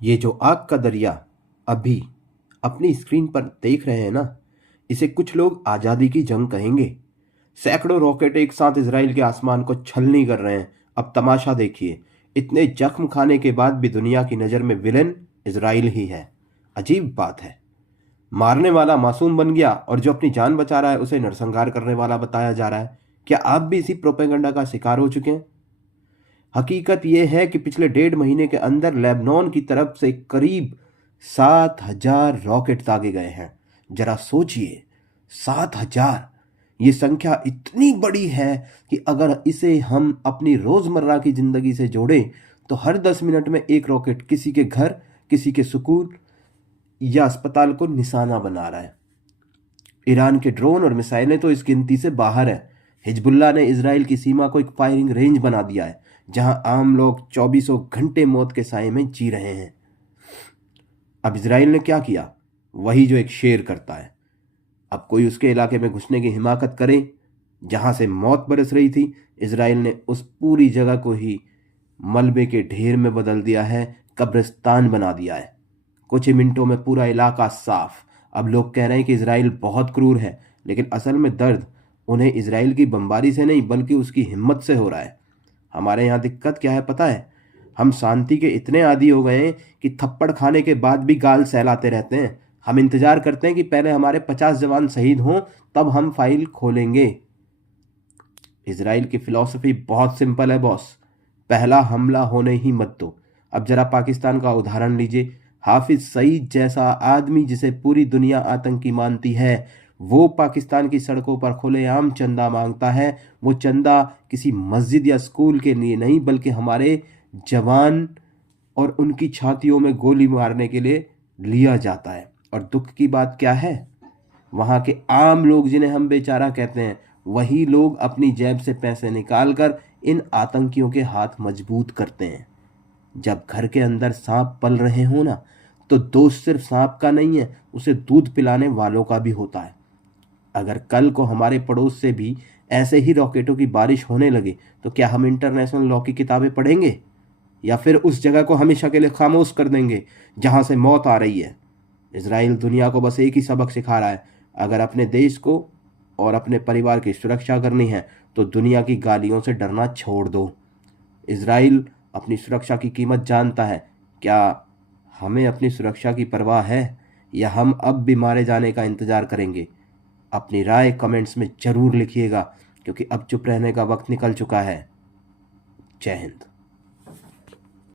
ये जो आग का दरिया अभी अपनी स्क्रीन पर देख रहे हैं ना, इसे कुछ लोग आज़ादी की जंग कहेंगे। सैकड़ों रॉकेट एक साथ इसराइल के आसमान को छलनी कर रहे हैं। अब तमाशा देखिए, इतने जख्म खाने के बाद भी दुनिया की नज़र में विलेन इसराइल ही है। अजीब बात है, मारने वाला मासूम बन गया और जो अपनी जान बचा रहा है उसे नरसंहार करने वाला बताया जा रहा है। क्या आप भी इसी प्रोपेगेंडा का शिकार हो चुके हैं? हकीकत यह है कि पिछले 1.5 महीने के अंदर लेबनान की तरफ से करीब 7,000 रॉकेट दागे गए हैं। जरा सोचिए, 7,000! ये संख्या इतनी बड़ी है कि अगर इसे हम अपनी रोजमर्रा की जिंदगी से जोड़ें तो हर 10 मिनट में एक रॉकेट किसी के घर, किसी के स्कूल या अस्पताल को निशाना बना रहा है। ईरान के ड्रोन और मिसाइलें तो इस गिनती से बाहर है। हिजबुल्लाह ने इसराइल की सीमा को एक फायरिंग रेंज बना दिया है, जहां आम लोग चौबीसों घंटे मौत के साए में जी रहे हैं। अब इसराइल ने क्या किया? वही जो एक शेर करता है। अब कोई उसके इलाके में घुसने की हिमाकत करे जहां से मौत बरस रही थी, इसराइल ने उस पूरी जगह को ही मलबे के ढेर में बदल दिया है, कब्रिस्तान बना दिया है। कुछ ही मिनटों में पूरा इलाका साफ। अब लोग कह रहे हैं कि इसराइल बहुत क्रूर है, लेकिन असल में दर्द उन्हें इसराइल की बमबारी से नहीं बल्कि उसकी हिम्मत से हो रहा है। हमारे यहाँ दिक्कत क्या है पता है? हम शांति के इतने आदी हो गए हैं कि थप्पड़ खाने के बाद भी गाल सहलाते रहते हैं। हम इंतजार करते हैं कि पहले हमारे 50 जवान शहीद हों, तब हम फाइल खोलेंगे। इसराइल की फिलॉसफी बहुत सिंपल है बॉस, पहला हमला होने ही मत दो। अब जरा पाकिस्तान का उदाहरण लीजिए। हाफिज सईद जैसा आदमी जिसे पूरी दुनिया आतंकी मानती है, वो पाकिस्तान की सड़कों पर खुलेआम चंदा मांगता है। वो चंदा किसी मस्जिद या स्कूल के लिए नहीं बल्कि हमारे जवान और उनकी छातियों में गोली मारने के लिए लिया जाता है। और दुख की बात क्या है, वहाँ के आम लोग जिन्हें हम बेचारा कहते हैं, वही लोग अपनी जेब से पैसे निकालकर इन आतंकियों के हाथ मजबूत करते हैं। जब घर के अंदर सांप पल रहे हो ना, तो दोस्त सिर्फ सांप का नहीं है, उसे दूध पिलाने वालों का भी होता है। अगर कल को हमारे पड़ोस से भी ऐसे ही रॉकेटों की बारिश होने लगे तो क्या हम इंटरनेशनल लॉ की किताबें पढ़ेंगे, या फिर उस जगह को हमेशा के लिए खामोश कर देंगे जहां से मौत आ रही है? इसराइल दुनिया को बस एक ही सबक सिखा रहा है, अगर अपने देश को और अपने परिवार की सुरक्षा करनी है तो दुनिया की गालियों से डरना छोड़ दो। इसराइल अपनी सुरक्षा की कीमत जानता है। क्या हमें अपनी सुरक्षा की परवाह है, या हम अब भी मारे जाने का इंतजार करेंगे? अपनी राय कमेंट्स में ज़रूर लिखिएगा, क्योंकि अब चुप रहने का वक्त निकल चुका है। जय हिंद।